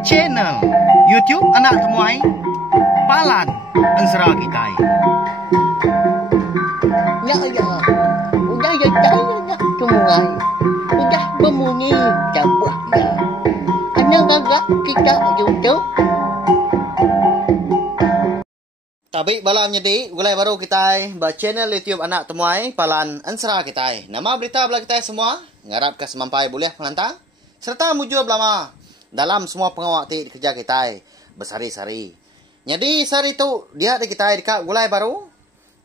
Channel YouTube Anak Temuai Palan Ensera Kitai. Ya, udah ya nak temuai. Udah berbunyi cabutnya. Anak gagak kita YouTube. Tabi balam jadi gulai baru kita channel YouTube Anak Temuai Palan Ensera Kitai. Nama berita belah kita semua ngarap ke semampai boleh pengantar serta mujur belama dalam semua pengawak ti kerja kita bersari-sari. Jadi sari tu dia di kita dekat gulai baru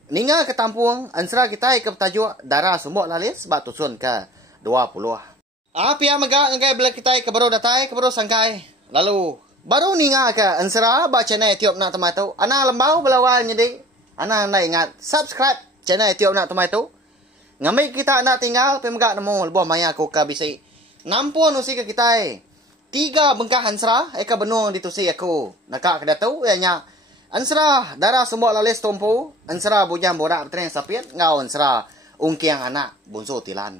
ninga ke tampung Ensera Kitai ke tajuk darah sumbuk lalis sebab tusun ke 20. Apa yang megak ngai belah kita ke baru datai ke baru sangkai. Lalu baru ninga ke Ensera ba channel YouTube Nak Temai tu. Ana lembau belawal jadi. Ana nak ingat subscribe channel YouTube Nak Temai tu. Ngambil kita nak tinggal pemegak nemu lebih maya aku ke bisi. Nampun usi ke kita. 3 bengkah Ensera eka benung ditusi aku. Nakak ke datu ianya Ensera darah sumbuk lalis tumpu. Ensera bujang borak betren sapit ngau Ensera ungkiang anak bunsu tilan.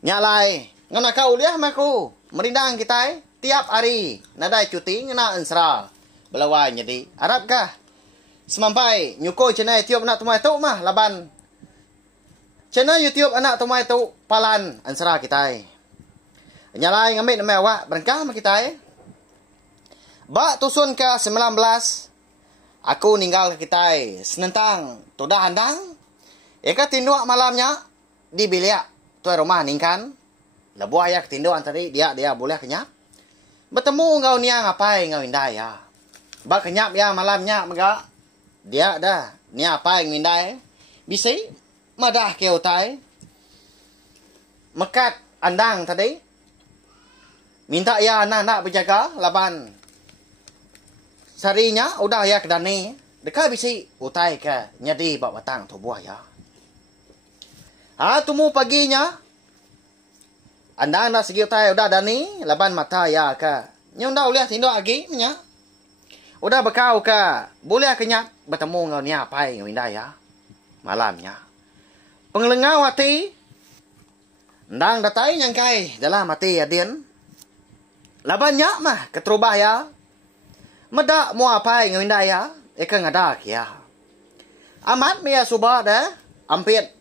Nyalai ngana kau liah maku merindang kita tiap hari nadai cuti ngena Ensera belawai jadi Arab kah semampai nyuko channel YouTube Anak Temai tu mah laban channel YouTube Anak Temai tu Palan Ensera kita nyalai ngambil nama awak berengkah sama kita bak tusun ke 19 aku ninggal ke kita senentang tudah handang eka tinduak malamnya di bilik tuai rumah ningkan lebuh ayah ketinduan tadi dia boleh kenyap bertemu ngau niang ngapai ngau indai ya. Bak kenyap ya malamnya mega. Dia dah ni apa yang indai. Bisi madah ke utai. Mekat andang tadi. Minta ya anak-anak berjaga laban. Sarinya udah ya kedani. Dekat bisi utai ke nyadi bak batang tu buah ya. Tumu paginya anda nak segi utai udah dani laban mata ya ka. Nyong dah boleh tindak lagi nya. Udah bekau ka. Boleh kenyak bertemu ngau ni apa ngau indah ya. Malamnya. Pengelengau hati. Ndang datai nyangkai dalam hati adin. Laban nya mah keterubah ya. Medak mu apa ngau indah ya. Eka ngadak ya. Amat mia subah dah. Ampit.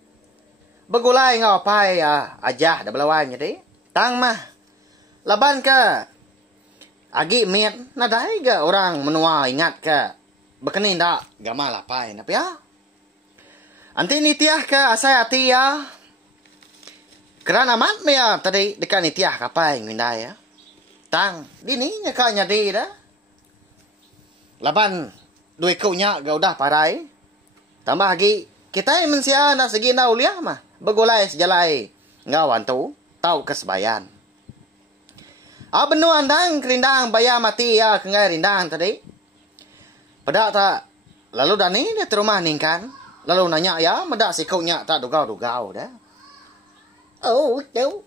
Begulai ngau apa ya. Ajah dah belawan jadi. Tang mah laban ke agi miet nadai ke orang menua ingat ke bekenin dak gamal lapai nap ya anti nitiah ke asai hati ya kerana mat me ya tadi dekat nitiah kapai ngindai ya tang dini nya ka nyadi dah laban duit kau nya ga udah parai tambah lagi kita mensia nak segi na uliah mah begulai sejalai ngawan tu tau kesebayan. Benu andang kerindang bayar mati ya kengai rindang tadi. Pedak tak. Lalu dani dia terumah ningkan. Lalu nanya ya medak si kau nyak tak dugau-dugau dah. Oh, tahu.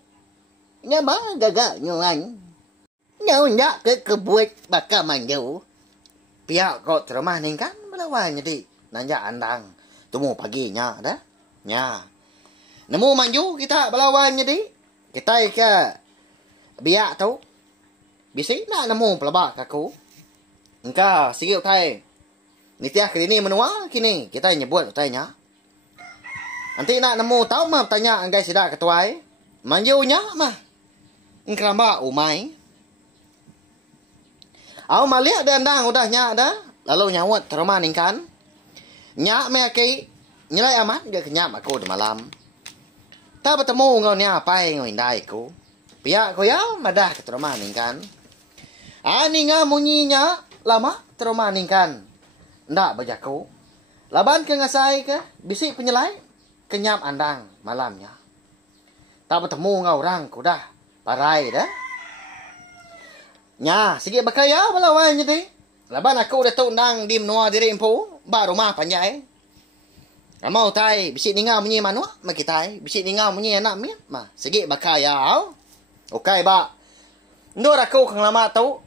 Nama gagak nyuan. Nyau nak ke kebuat bakal mandu. Pihak kau terumah ningkan melawan jadi. Nanya andang. Temu paginya dah. Nya. Nemu manju kita belawan jadi. Kita ke biak tu. Bisi nak nemu pelabak aku. Engkau sikit utai. Nitiah kini menua kini. Kita nyebut utainya. Nanti nak nemu tahu mah tanya anggai sidak ketuai. Manjunya mah. Engkramba umai. Au maliak dan dang udah nyak dah. Lalu nyawat terima ningkan. Nyak me aki nyelai amat gak kenyap aku di malam. Tak bertemu ngau ni apa ngau indai ku. Pihak ko ya madah ke rumah ningkan. Ninga munyinya lama terumah ningkan. Ndak bajaku. Laban ke ngasai ke bisik penyelai kenyap andang malamnya. Tak bertemu ngau orang ku dah parai dah. Nya sikit bakaya balawan jadi. Laban aku dah tu ndang di menua diri empu ba rumah panjai. Mau tai bisik ninga munyi manua makitai bisik ninga munyi anak mi mah segi bakaya au ukai ba ndor aku kang lama tau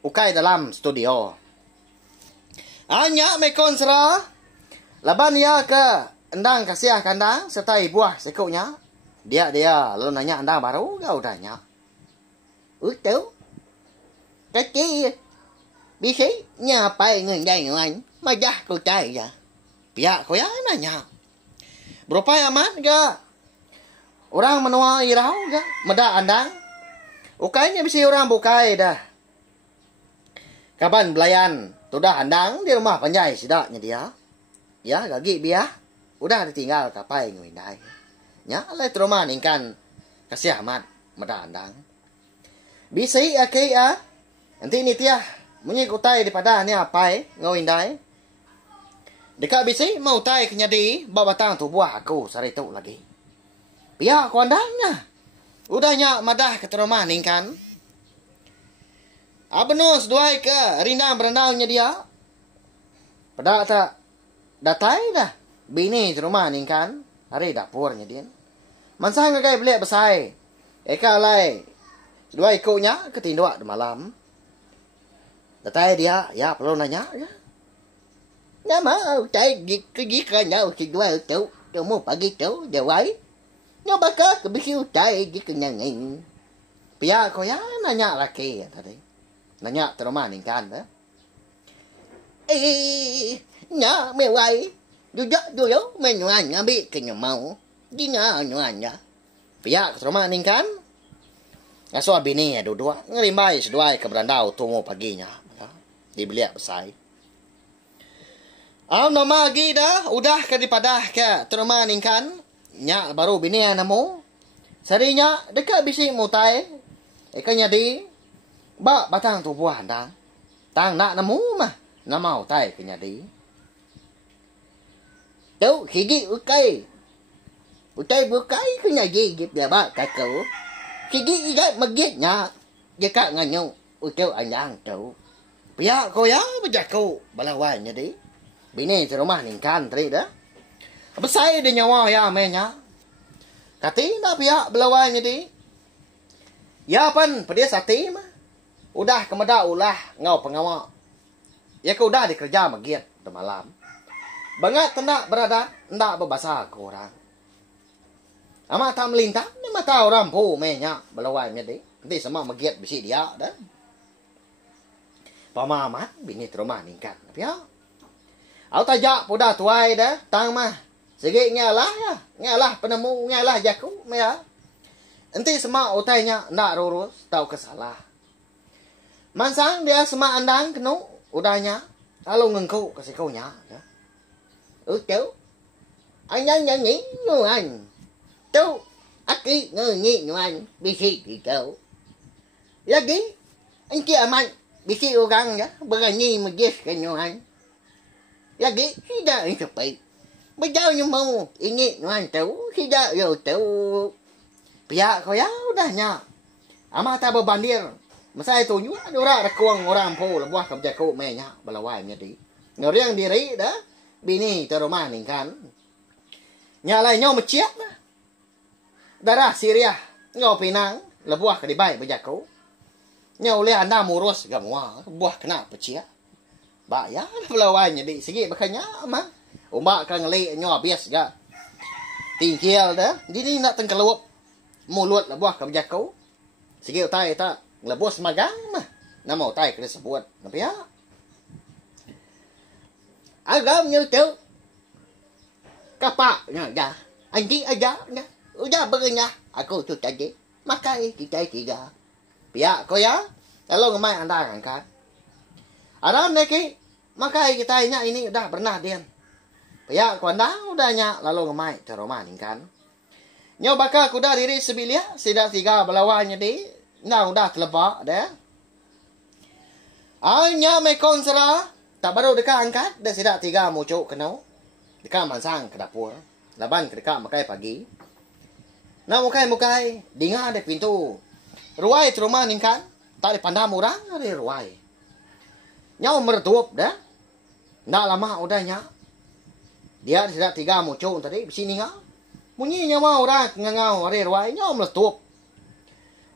ukai dalam studio anya me konsra laban ya ke endang kasiah kandang serta buah sekunya dia lalu nanya endang baru gau danya Tahu. Kaki bisa nyapa ngendai ngan. Majah ko tay ya. Pihak kau ya nanya. Berapa aman ga? Orang menua irau ga? Meda andang. Ukainya bisa orang bukai dah. Kapan belayan? Sudah andang di rumah panjai sidaknya dia. Ya, gagi biah. Udah ditinggal kapai ngwindai. Nya, lai rumah ningkan. Kasih amat. Meda andang. Bisa akai nanti ini tiah. Munyi kutai daripada ni apai ngwindai. Dekat bisi mau tai kenyadi bawa batang tu buah aku sari tu lagi. Pihak kondangnya. Udahnya madah ke rumah ningkan. Abenus duai ke rindang berendangnya dia. Pada tak datai dah. Bini di rumah ningkan. Hari dapurnya dia. Mansang ngagai beli besai. Eka lai. Duai ikutnya ketinduk di malam. Datai dia. Ya perlu nanya ya. Nama tay cái cái nhau thì qua chỗ chỗ mua phải cái chỗ giờ ấy nó bắt cá cái biết siêu tay cái nhà ngay Pihak kau ya nanya laki tadi. Nanya terima ningkan dah. Nhá mẹ quay vô dấu mẹ nhoan nhá bị cái nhà mau đi nhá nhoan nhá Pihak terima ningkan. Ngaso bini ya dua ngerimbai seduai ke berandau tumu paginya. Dibeli besai. Nama lagi dah, udah ke dipadah ke terima ningkan. Nya baru bini namu. Sarinya dekat bisi mutai. Ekanya di ba batang tu buah handang. Tang nak namu mah. Nama utai kenya di. Đâu khi gì utai bukai kenya gì dịp là ba cả cậu. Khi gì gái mà ghét nhà. Dia kak nganyong utai anyang tau. Pihak kau ya berjaku balawainya di. Bini di rumah ningkan tadi dah. Besai dia nyawa ya menya. Kati dah pihak belawainya di. Ya pan pedia sati mah. Udah kemeda ulah ngau pengawal. Ya kau udah dikerja magiat di malam. Bangat tendak berada ndak berbahasa ke orang. Ama tak melintang ni mata orang pu menya belawainya di. Nanti semua magiat bisi dia dah. Pamamat bini di rumah ningkan. Pihak Aku tajak pudah tuai dah, tang mah. Segi ngalah ya, ngalah penemu, ngalah jaku, ya. Nanti semua utainya nak lurus, tahu kesalah. Mansang dia semua andang kenu, udahnya, kalau ngengku kasih kau nya. Ya. Cháu, anh nghĩ như anh. Cháu, aki nghĩ như anh, bị khi thì cháu. Lagi, anh kia mạnh, bị khi ô găng ya, bởi nhi mà giết cái như anh. Lagi tidak seperti berjauh mau ingin nuan tahu tidak yo tahu pihak kau ya udahnya ama tak berbandir masa itu juga ada orang rekuang orang po lebuah kerja kau menya balawai nyadi ngeriang diri dah bini terumah ningkan nyalai nyaw meciak dah darah Syria ngau pinang lebuah kedibai berjaku nyaw le anda murus gamwa buah kena peciak ba ya belawainya di segi bakanya mah umbak kan ngeli nyo bias ga tingkial dah jadi nak tengkelup mulut lebuah ka jakau segi utai ta lebos magang mah nama utai kena sebut tapi ya agam như cháu kapak nya ya anji aja nya udah begenya aku tu tadi makai kita tiga pihak kau ya kalau ngemai anda angkat Adam neki makai kita ini udah pernah dian. Pihak kondang udahnya lalu ngemai ke rumah ningkan. Nyo baka kuda diri sebilia sida tiga belawanya di nah udah telebak dah. Anya me konsera tak baru dekat angkat dah sida tiga mucuk kenau. Dekat mansang ke dapur. Laban ke dekat makai pagi. Nah mukai dengar ada pintu. Ruai rumah ningkan tak dipandang orang ada ruai. Nyaw mertup dah. Ndak lama udahnya. Dia sudah tiga muncul tadi sini ngah. Munyi nyawa orang ngangau hari ruai nyaw mertup.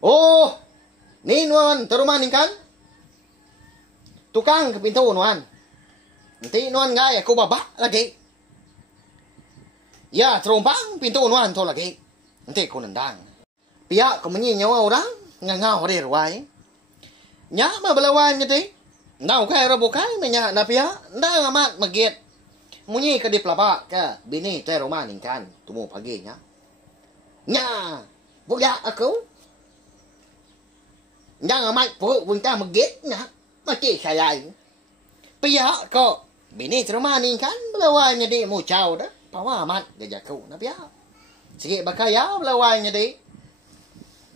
Oh, ni nuan terumah ningkan. Tukang ke pintu nuan. Nanti nuan ngai aku babak lagi. Ya, terumpang pintu nuan tu lagi. Nanti aku nendang. Pihak aku munyi nyawa orang ngau dia ruai. Nya ma belawai nyedi. Nau kai ro bukai menya na pia, nda amat magit. Munyi ka di pelaba ka bini teh rumah ningkan tumu pagi nya. Nya, budak aku. Jangan amat pu bunta magit nya. Mati saya. Pia ko bini teh rumah ningkan belawai nyedi mu chau dah. Pawa amat dia aku na pia. Sikit bakaya belawai nyedi.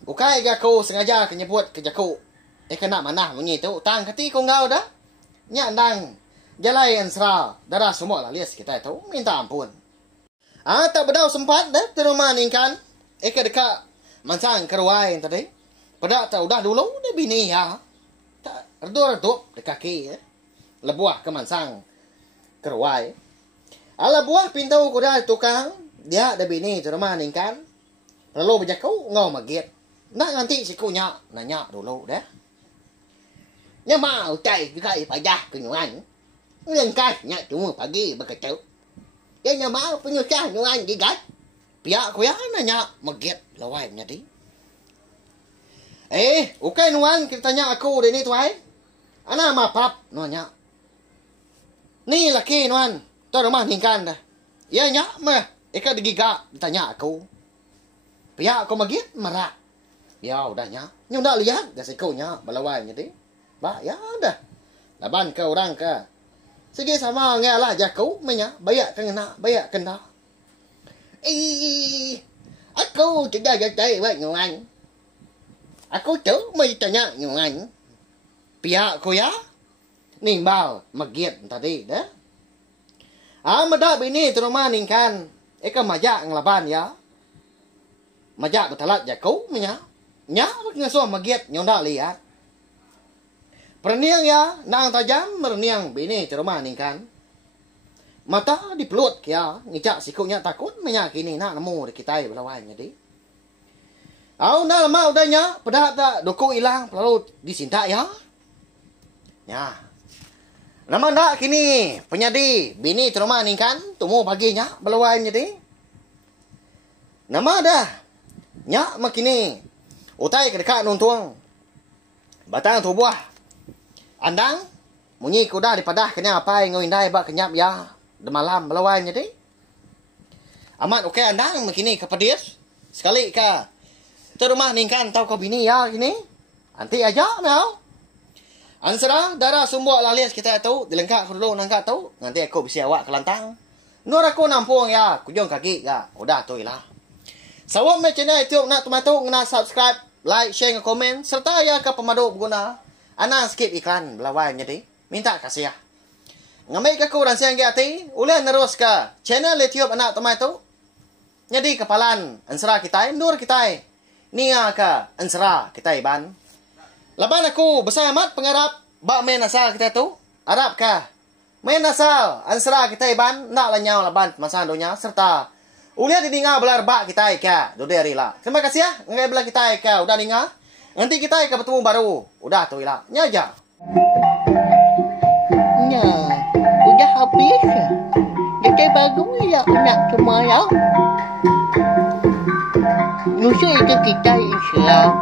Bukai aku sengaja kenyebut ke jaku. Kena mana bunyi tu tang kati ko ngau dah. Nya ndang jalai ansra darah semua lah lias kita tu minta ampun. Tak berdau sempat dah di rumah ningkan. Dekat mansang keruai tadi. Pada tak udah dulu dia bini ya. Tak redup dekat kaki lebuah ke mansang keruai. Ala buah pintu kuda tukang dia ada bini di rumah ningkan. Lalu berjakau ngau magit. Nak nanti si kunya nanya dulu dah. Nya mau cai kai payah kenyuan. Lengkap nya cuma pagi berkecau. Dia nya mau penyusah nyuan gigat. Pihak ku ya nanya magit lawai nya di. Ukai nuan kita tanya aku deh ni tuai. Ana mapap nanya. Ni laki nuan, tu rumah ningkan dah. Ya nya mah eka digiga ditanya aku. Pihak ku magit marah. Ya udah nya. Nya udah lihat dah sekunya balawai nya di. Ba ya dah. Laban ke orang ke. Sige sama ngalah jaku menya bayak kena bayak kena. Aku tidak jadi buat nyuan. Aku tu mai tanya nyuan. Pihak ku ya nimbal magit tadi dah. Mada bini tu rumah ningkan. Eka majak ngelaban ya. Majak betalat jaku menya. Nya ngasuh magit nyonda lihat. Perniang ya, nang tajam merniang bini di rumah ningkan. Mata di pelut ya, ngicak sikunya takut menyakini nak nemu di kita belawainya di. Dah lama udahnya, pedah tak dukung hilang lalu disinta ya. Ya. Lama nak kini penyadi bini di rumah ningkan, tumu paginya belawainya di. Nama dah. Nya makini utai ke dekat nuntuang. Batang tu buah. Andang, munyi kuda dipadah kena apa yang ngindai bak kenyap ya. De malam belawai jadi. Amat okey andang begini ke pedis. Sekali ke tu rumah ningkan tahu kau bini ya gini. Nanti aja mau. Ansara darah sumbuak lalias kita tu dilengkap dulu nangkat tu. Nanti aku bisa awak ke lantang. Nur aku nampung ya, kujung kaki ya. Udah tu lah. Sawam me channel YouTube nak tu ngena subscribe, like, share, komen serta ya ke pemadu berguna. Ana skip iklan belawai jadi. Minta kasih ya. Ngamai ke kurang siang hati. Ulih nerus ke channel YouTube anak temai tu. Jadi kepalan ansara kita. Nur kita. Nia ke ansara kita ban. Laban aku besar amat pengharap. Bak main asal kita tu. Harap ke. Main asal ansara kita ban. Nak lanyau laban masa dunia. Serta. Ulih didinga belar bak kita ke. Duderi lah. Terima kasih ya. Ngai belar kita ke. Udah dinga. Nanti kita akan bertemu baru. Udah tu lah. Nya aja. Nya, udah habis. Jadi bagus ya anak semua ya. Nusul itu kita insya